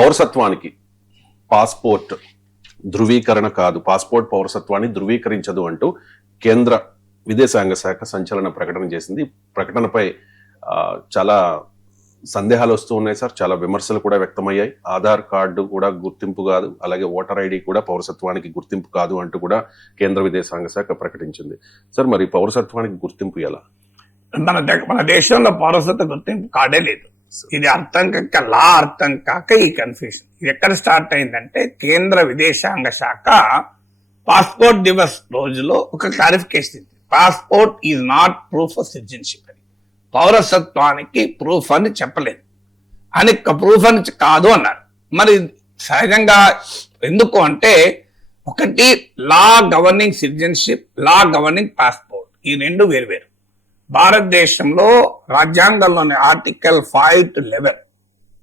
పౌరసత్వానికి passport ధృవీకరణ కాదు, passport పౌరసత్వాన్ని ధృవీకరించదు అంటూ కేంద్ర విదేశాంగ శాఖ సంచలన ప్రకటన చేసింది. ప్రకటనపై చాలా సందేహాలు వస్తూ ఉన్నాయి సార్, చాలా విమర్శలు కూడా వ్యక్తమయ్యాయి. ఆధార్ కార్డు కూడా గుర్తింపు కాదు, అలాగే ఓటర్ ఐడి కూడా పౌరసత్వానికి గుర్తింపు కాదు అంటూ కూడా కేంద్ర విదేశాంగ శాఖ ప్రకటించింది. సార్, మరి పౌరసత్వానికి గుర్తింపు ఎలా? మన దేశంలో పౌరసత్వ గుర్తింపు కార్డే లేదు. ఇది అర్థం కాక, లా అర్థం కాక ఈ కన్ఫ్యూషన్. ఇది ఎక్కడ స్టార్ట్ అయిందంటే కేంద్ర విదేశాంగ శాఖ పాస్పోర్ట్ దివస్ రోజులో ఒక క్లారిఫికేషన్ ఇచ్చింది. Passport is not proof of citizenship అని, పౌరసత్వానికి ప్రూఫ్ అని చెప్పలేదు అని, ప్రూఫ్ అని కాదు అన్నారు. మరి సహజంగా ఎందుకు అంటే, ఒకటి law governing citizenship, law governing passport, ఈ రెండు వేరువేరు. భారతదేశంలో రాజ్యాంగంలోని article 5 to 11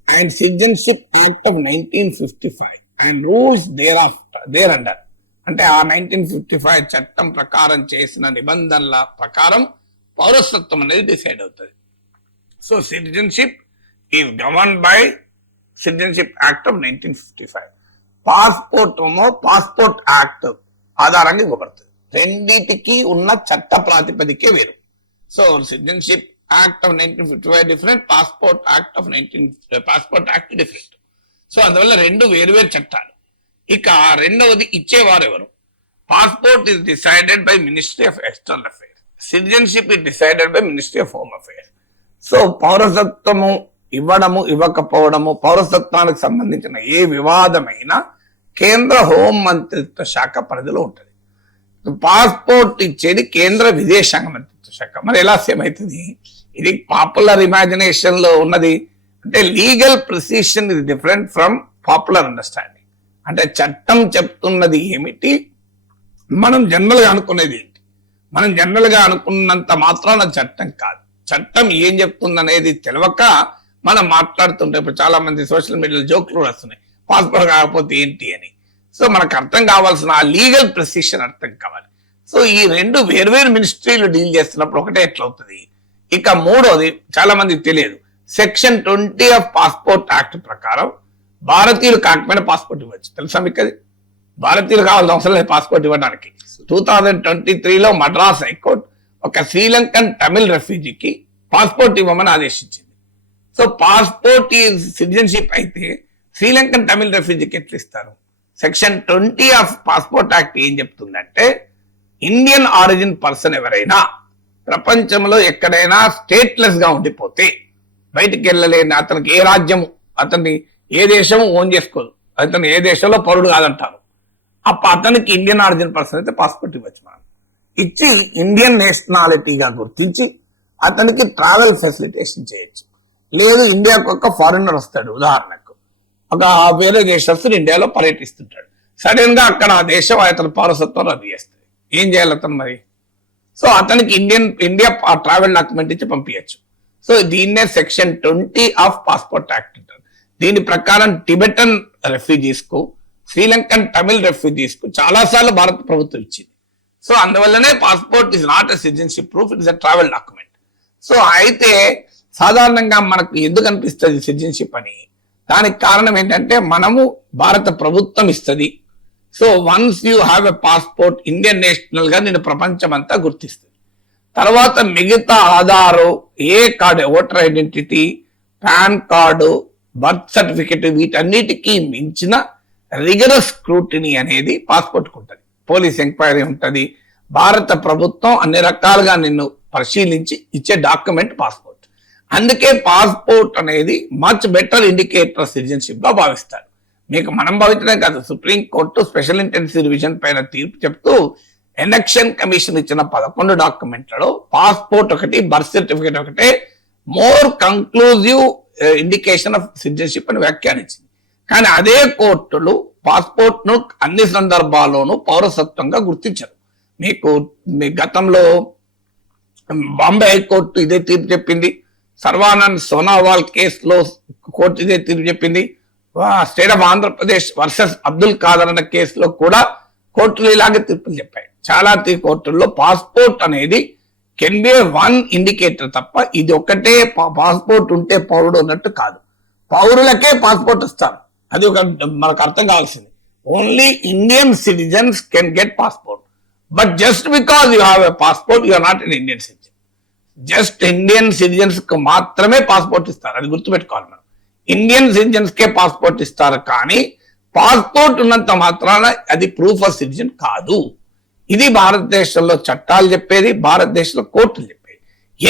and citizenship act of 1955 and rules thereunder, అంటే ఆ 1955 చట్టం ప్రకారం చేసిన నిబంధనల ప్రకారం పౌరసత్వం అనేది డిసైడ్ అవుతుంది. So citizenship is govern by citizenship act of 1955. Passport act ఆధారంగా ఇవ్వబడుతుంది. రెండిటికి ఉన్న చట్ట ప్రాతిపదికే వేరు. So citizenship act of 1955 different, passport act different. So అందువల్ల రెండు వేరువేరు చట్టాలు. ఇక రెండవది ఇచ్చేవారు ఎవరు? Passport is decided by ministry of external affairs, citizenship is decided by ministry of home affairs. So పౌరసత్వము ఇవ్వడము ఇవ్వకపోవడము, పౌరసత్వానికి సంబంధించిన ఏ వివాదమైనా కేంద్ర హోం మంత్రిత్వ శాఖ పరిధిలో ఉంటుంది. పాస్పోర్ట్ ఇచ్చేది కేంద్ర విదేశాంగ మంత్రిత్వ శాఖ. మరి ఎలా సేమ్ అవుతుంది? ఇది పాపులర్ ఇమాజినేషన్ లో ఉన్నది. అంటే legal precision is different from popular understanding. అంటే చట్టం చెప్తున్నది ఏమిటి, మనం జనరల్ గా అనుకునేది ఏంటి. మనం జనరల్ గా అనుకున్నంత మాత్రాన చట్టం కాదు. చట్టం ఏం చెప్తుంది అనేది తెలియక మనం మాట్లాడుతుంటే, ఇప్పుడు చాలా మంది సోషల్ మీడియాలో జోక్లు వస్తున్నాయి, పాస్పోర్ట్ కాకపోతే ఏంటి అని. సో మనకు అర్థం కావాల్సిన ఆ లీగల్ ప్రిసిషన్ అర్థం కావాలి. సో ఈ రెండు వేర్వేరు మినిస్ట్రీలు డీల్ చేస్తున్నప్పుడు ఒకటే ఎట్లవుతుంది. ఇక మూడోది చాలా మందికి తెలియదు, సెక్షన్ 20 ఆఫ్ పాస్పోర్ట్ యాక్ట్ ప్రకారం భారతీయులు కాకపోయినా పాస్పోర్ట్ ఇవ్వచ్చు. తెలుసా మీకు? అది భారతీయులు కావాల్సిన అవసరం లేదు పాస్పోర్ట్ ఇవ్వడానికి. 2023లో మద్రాస్ హైకోర్టు ఒక శ్రీలంకన్ తమిళ్ రెఫ్యూజీకి పాస్పోర్ట్ ఇవ్వమని ఆదేశించింది. సో పాస్పోర్ట్ సిటిజన్షిప్ అయితే శ్రీలంకన్ తమిళ్ రెఫ్యూజీకి ఎట్లా ఇస్తారు? సెక్షన్ 20 ఆఫ్ పాస్పోర్ట్ యాక్ట్ ఏం చెప్తుందంటే, ఇండియన్ ఆరిజిన్ పర్సన్ ఎవరైనా ప్రపంచంలో ఎక్కడైనా స్టేట్లెస్ గా ఉండిపోతే, బయటికి వెళ్ళలేని, అతనికి ఏ రాజ్యము, అతన్ని ఏ దేశము ఓన్ చేసుకోదు, అతను ఏ దేశంలో పౌరుడు కాదంటారు, అతనికి ఇండియన్ ఆరిజిన్ పర్సన్ అయితే పాస్పోర్ట్ ఇవ్వచ్చు. మనం ఇచ్చి ఇండియన్ నేషనాలిటీగా గుర్తించి అతనికి ట్రావెల్ ఫెసిలిటేషన్ చేయొచ్చు. లేదు ఇండియాకు ఒక ఫారినర్ వస్తాడు, ఉదాహరణకు ఒక వేరే దేశస్తుడు ఇండియాలో పర్యటిస్తుంటాడు, సడన్ గా అక్కడ ఆ దేశం అతని పౌరసత్వం రద్దు చేస్తుంది. ఏం చేయాలి అతను మరి? సో అతనికి ఇండియా ట్రావెల్ డాక్యుమెంట్ ఇచ్చి పంపించచ్చు. సో దీన్నే సెక్షన్ 20 ఆఫ్ పాస్పోర్ట్ యాక్ట్ అంటారు. దీని ప్రకారం టిబెటన్ రెఫ్యూజీస్ కు, శ్రీలంకన్ తమిళ్ రెఫ్యూజీస్ కు చాలా సార్లు భారత ప్రభుత్వం ఇచ్చింది. సో అందువల్లనే passport is not a citizenship proof, it is a travel document. So అయితే సాధారణంగా మనకు ఎందుకు అనిపిస్తుంది సిటిజన్షిప్ అని? దానికి కారణం ఏంటంటే, మనము భారత ప్రభుత్వం ఇస్తుంది. So once you have a passport, Indian national గా నేను ప్రపంచం అంతా గుర్తిస్తుంది. తర్వాత మిగతా ఆధారు, ఏ card, voter identity, PAN card, birth certificate, వీటన్నిటికీ మించిన రిగరస్ స్క్రూటినీ అనేది పాస్పోర్ట్ ఉంటుంది. పోలీస్ ఎంక్వైరీ ఉంటుంది. భారత ప్రభుత్వం అన్ని రకాలుగా నిన్ను పరిశీలించి ఇచ్చే డాక్యుమెంట్ పాస్పోర్ట్. అందుకే పాస్పోర్ట్ అనేది మచ్ బెటర్ ఇండికేటర్ సిటిజన్షిప్ గా భావిస్తారు. మీకు మనం భావించడం కాదు, supreme court special intensive revision పైన తీర్పు చెప్తూ ఎలక్షన్ కమిషన్ ఇచ్చిన 11 డాక్యుమెంట్లలో పాస్పోర్ట్ ఒకటి, బర్త్ సర్టిఫికేట్ ఒకటే more conclusive indication of citizenship అని వ్యాఖ్యానించింది. కానీ అదే కోర్టులు పాస్పోర్ట్ ను అన్ని సందర్భాల్లోనూ పౌరసత్వంగా గుర్తించరు. మీకు మీ గతంలో బాంబే హైకోర్టు ఇదే తీర్పు చెప్పింది. సర్వానంద్ సోనోవాల్ కేసులో కోర్టు ఇదే తీర్పు చెప్పింది. State of Andhra Pradesh versus Abdul Khader అన్న కేసులో కూడా కోర్టులు ఇలాగే తీర్పులు చెప్పాయి. చాలా కోర్టుల్లో పాస్పోర్ట్ అనేది కెన్ బి వన్ ఇండికేటర్ తప్ప, ఇది ఒకటే పాస్పోర్ట్ ఉంటే పౌరుడు అన్నట్టు కాదు. పౌరులకే పాస్పోర్ట్ ఇస్తారు. అది ఒక మనకు అర్థం కావాల్సింది. Only Indian citizens can get passport, but just because you have a passport you are not an Indian citizen. Just Indian citizens కు మాత్రమే పాస్పోర్ట్ ఇస్తారు, అది గుర్తుపెట్టుకోవాలి మనం. ఇండియన్ సిటిజన్స్ కే పాస్పోర్ట్ ఇస్తారు, కానీ పాస్పోర్ట్ ఉన్నంత మాత్రాన అది ప్రూఫ్ ఆఫ్ సిటిజన్ కాదు. ఇది భారతదేశంలో చట్టాలు చెప్పేది, భారతదేశంలో కోర్టులు చెప్పేది.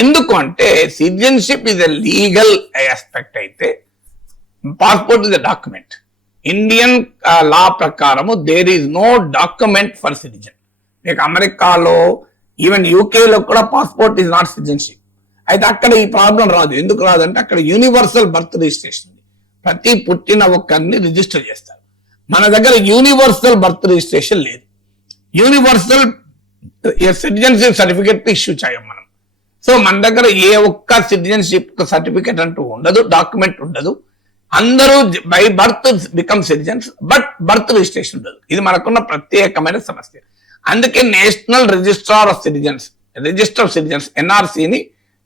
ఎందుకు అంటే citizenship is a legal aspect అయితే passport is a document. Indian law ప్రకారము there is no document for citizen. మీకు అమెరికాలో ఈవెన్ యూకేలో కూడా పాస్పోర్ట్ ఈజ్ నాట్ సిటిజన్షిప్. అయితే అక్కడ ఈ ప్రాబ్లం రాదు. ఎందుకు రాదంటే అక్కడ యూనివర్సల్ బర్త్ రిజిస్ట్రేషన్ ఉంది, ప్రతి పుట్టిన ఒక్కరిని రిజిస్టర్ చేస్తారు. మన దగ్గర యూనివర్సల్ బర్త్ రిజిస్ట్రేషన్ లేదు. యూనివర్సల్ సిటిజన్షిప్ సర్టిఫికేట్ ఇష్యూ చేయం మనం. సో మన దగ్గర ఏ ఒక్క సిటిజన్షిప్ సర్టిఫికేట్ అంటూ ఉండదు, డాక్యుమెంట్ ఉండదు. అందరూ by birth become citizens, but birth registration ఉండదు. ఇది మనకున్న ప్రత్యేకమైన సమస్య. అందుకే national registrar of citizens, register of citizens ఎన్ఆర్సీని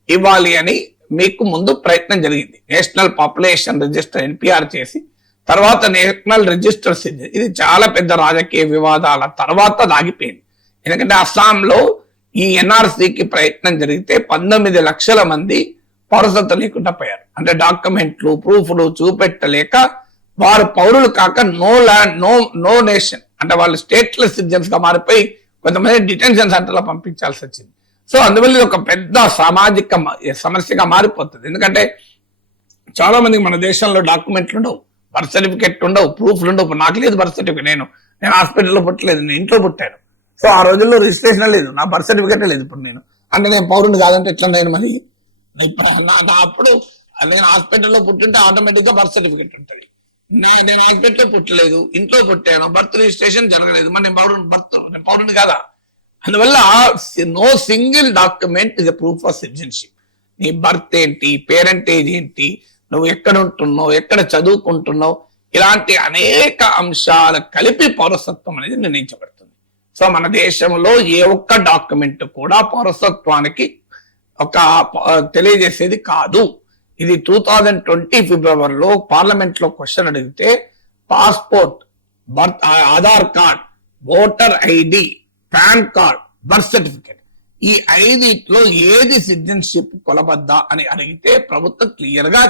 ఇవ్వాలి అని మీకు ముందు ప్రయత్నం జరిగింది. నేషనల్ పాపులేషన్ రిజిస్టర్ ఎన్పిఆర్ చేసి తర్వాత నేషనల్ రిజిస్టర్ సిటిజన్, ఇది చాలా పెద్ద రాజకీయ వివాదాల తర్వాత ఆగిపోయింది. ఎందుకంటే అస్సాంలో ఈ ఎన్ఆర్సీకి ప్రయత్నం జరిగితే 19 లక్షల మంది పౌరసత్వం లేకుండా పోయారు. అంటే డాక్యుమెంట్లు ప్రూఫ్లు చూపెట్టలేక వారు పౌరులు కాక నో ల్యాండ్ నో నేషన్, అంటే వాళ్ళు స్టేట్లెస్ సిటిజన్స్ గా మారిపోయి కొంతమంది డిటెన్షన్ సెంటర్లో పంపించాల్సి వచ్చింది. సో అందువల్ల ఇది ఒక పెద్ద సామాజిక సమస్యగా మారిపోతుంది. ఎందుకంటే చాలా మందికి మన దేశంలో డాక్యుమెంట్లు ఉండవు, బర్త్ సర్టిఫికెట్ ఉండవు, ప్రూఫ్లు ఉండవు. నాకు లేదు బర్త్ సర్టిఫికేట్, నేను హాస్పిటల్లో పుట్టలేదు, నేను ఇంట్లో పుట్టాను. సో ఆ రోజుల్లో రిజిస్ట్రేషన్ లేదు, నా బర్త్ సర్టిఫికేట్ లేదు. ఇప్పుడు నేను అంటే నేను పౌరుని కాదంటే ఎట్లా నేను మరి అప్పుడు నేను హాస్పిటల్లో పుట్టింటే ఆటోమేటిక్ గా బర్త్ సర్టిఫికేట్ ఉంటుంది. నేను హాస్పిటల్లో పుట్టలేదు, ఇంట్లో పుట్టాను, బర్త్ రిజిస్ట్రేషన్ జరగలేదు, మరి నేను పౌరుని కాదా? అందువల్ల no single document is a proof of citizenship. నీ బర్త్ ఏంటి, పేరెంటేజ్ ఏంటి, నువ్వు ఎక్కడ ఉంటున్నావు, ఎక్కడ చదువుకుంటున్నావు, ఇలాంటి అనేక అంశాలు కలిపి పౌరసత్వం అనేది నిర్ణయించబడుతుంది. సో మన దేశంలో ఏ ఒక్క డాక్యుమెంట్ కూడా పౌరసత్వానికి ఒక తెలియజేసేది కాదు. ఇది 2020 ఫిబ్రవరిలో పార్లమెంట్ లో క్వశ్చన్ అడిగితే passport, birth, Aadhaar card, voter ID, pan card, birth certificate, ఈ 5 ఏది సిటిజన్షిప్ కొలబద్ద అని అడిగితే ప్రభుత్వం క్లియర్ గా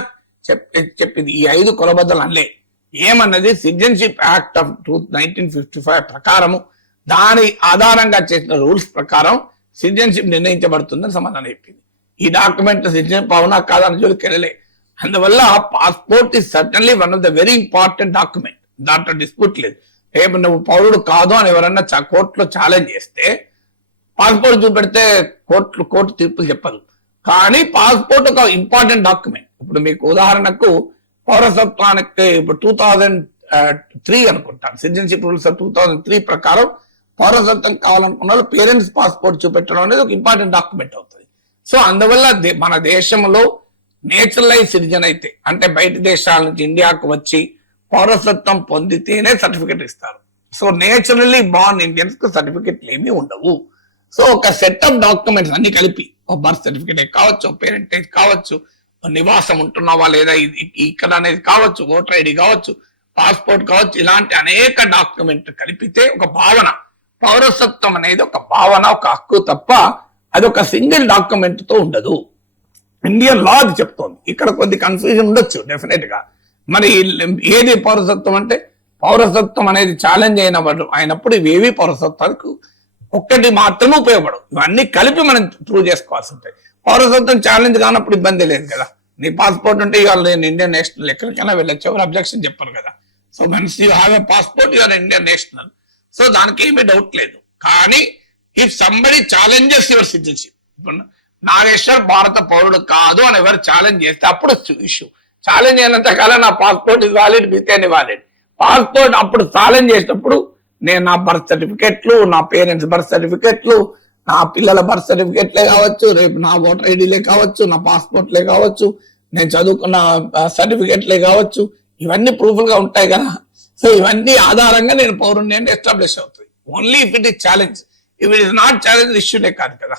చెప్పింది. ఈ 5 కొలబద్దలు అనలే. ఏమన్నది సిటిజన్షిప్ యాక్ట్ ఆఫ్ 1955 ప్రకారము దాని ఆధారంగా చేసిన రూల్స్ ప్రకారం సిటిజన్షిప్ నిర్ణయించబడుతుందని సమాధానం చెప్పింది. ఈ డాక్యుమెంట్ సిటిజన్షిప్ అవునా కాదని జోలికి వెళ్ళలే. అందువల్ల passport is certainly one of the very important document, దాంట్లో డిస్ప్యూట్ లేదు. రేపు నువ్వు పౌరుడు కాదు అని ఎవరన్నా కోర్టులో ఛాలెంజ్ చేస్తే పాస్పోర్ట్ చూపెడితే కోర్టు తీర్పులు చెప్పదు. కానీ పాస్పోర్ట్ ఒక ఇంపార్టెంట్ డాక్యుమెంట్. ఇప్పుడు మీకు ఉదాహరణకు పౌరసత్వానికి ఇప్పుడు 2003 అనుకుంటాను సిటిజన్షిప్ రూల్స్ 2003 ప్రకారం పౌరసత్వం కావాలనుకున్న వాళ్ళు పేరెంట్స్ పాస్పోర్ట్ చూపెట్టడం అనేది ఒక ఇంపార్టెంట్ డాక్యుమెంట్ అవుతుంది. సో అందువల్ల మన దేశంలో నేచురలైజ్ సిటిజన్ అయితే, అంటే బయట దేశాల నుంచి ఇండియాకు వచ్చి పౌరసత్వం పొందితేనే సర్టిఫికెట్ ఇస్తారు. సో నేచురల్లీ బార్న్ ఇండియన్స్ కు సర్టిఫికెట్లు ఏమీ ఉండవు. సో ఒక సెట్ ఆఫ్ డాక్యుమెంట్స్ అన్ని కలిపి, బర్త్ సర్టిఫికేట్ కావచ్చు, పేరెంటేజ్ కావచ్చు, నివాసం ఉంటున్నావా లేదా ఇక్కడ అనేది కావచ్చు, ఓటర్ ఐడి కావచ్చు, పాస్పోర్ట్ కావచ్చు, ఇలాంటి అనేక డాక్యుమెంట్ కలిపితే ఒక భావన, పౌరసత్వం అనేది ఒక భావన, ఒక హక్కు తప్ప అది ఒక సింగిల్ డాక్యుమెంట్ తో ఉండదు. ఇండియన్ లా అది చెప్తోంది. ఇక్కడ కొద్ది కన్ఫ్యూజన్ ఉండొచ్చు డెఫినెట్ గా. మరి ఏది పౌరసత్వం అంటే, పౌరసత్వం అనేది ఛాలెంజ్ అయినప్పుడు ఇవేవి పౌరసత్వానికి ఒక్కటి మాత్రమే ఉపయోగపడవు. ఇవన్నీ కలిపి మనం ప్రూవ్ చేసుకోవాల్సి ఉంటాయి. పౌరసత్వం ఛాలెంజ్ కానప్పుడు ఇబ్బంది లేదు కదా. నీ పాస్పోర్ట్ ఉంటే ఇవాళ నేను ఇండియన్ నేషనల్ ఎక్కడికైనా వెళ్ళొచ్చు, ఎవరు అబ్జెక్షన్ చెప్పరు కదా. So once you have a passport you are Indian national. So దానికి ఏమీ డౌట్ లేదు. కానీ if somebody challenges your citizenship, ఇప్పుడు నాగేశ్వర్ భారత పౌరుడు కాదు అని ఎవరు ఛాలెంజ్ చేస్తే అప్పుడు ఇష్యూ. ఛాలెంజ్ అయినంత కాలం నా పాస్పోర్ట్ ఇస్ వాలిడ్, మిగతా వాలిడ్. పాస్పోర్ట్ అప్పుడు ఛాలెంజ్ చేసినప్పుడు నేను నా బర్త్ సర్టిఫికెట్లు, నా పేరెంట్స్ బర్త్ సర్టిఫికెట్లు, నా పిల్లల బర్త్ సర్టిఫికెట్లే కావచ్చు, రేపు నా ఓటర్ ఐడిలే కావచ్చు, నా పాస్పోర్ట్లే కావచ్చు, నేను చదువుకున్న సర్టిఫికెట్లే కావచ్చు, ఇవన్నీ ప్రూఫ్లుగా ఉంటాయి కదా. సో ఇవన్నీ ఆధారంగా నేను పౌరుణ్ణి ఎస్టాబ్లిష్ అవుతుంది. Only if it is challenge. If it is not challenge ఇష్యూనే కాదు కదా.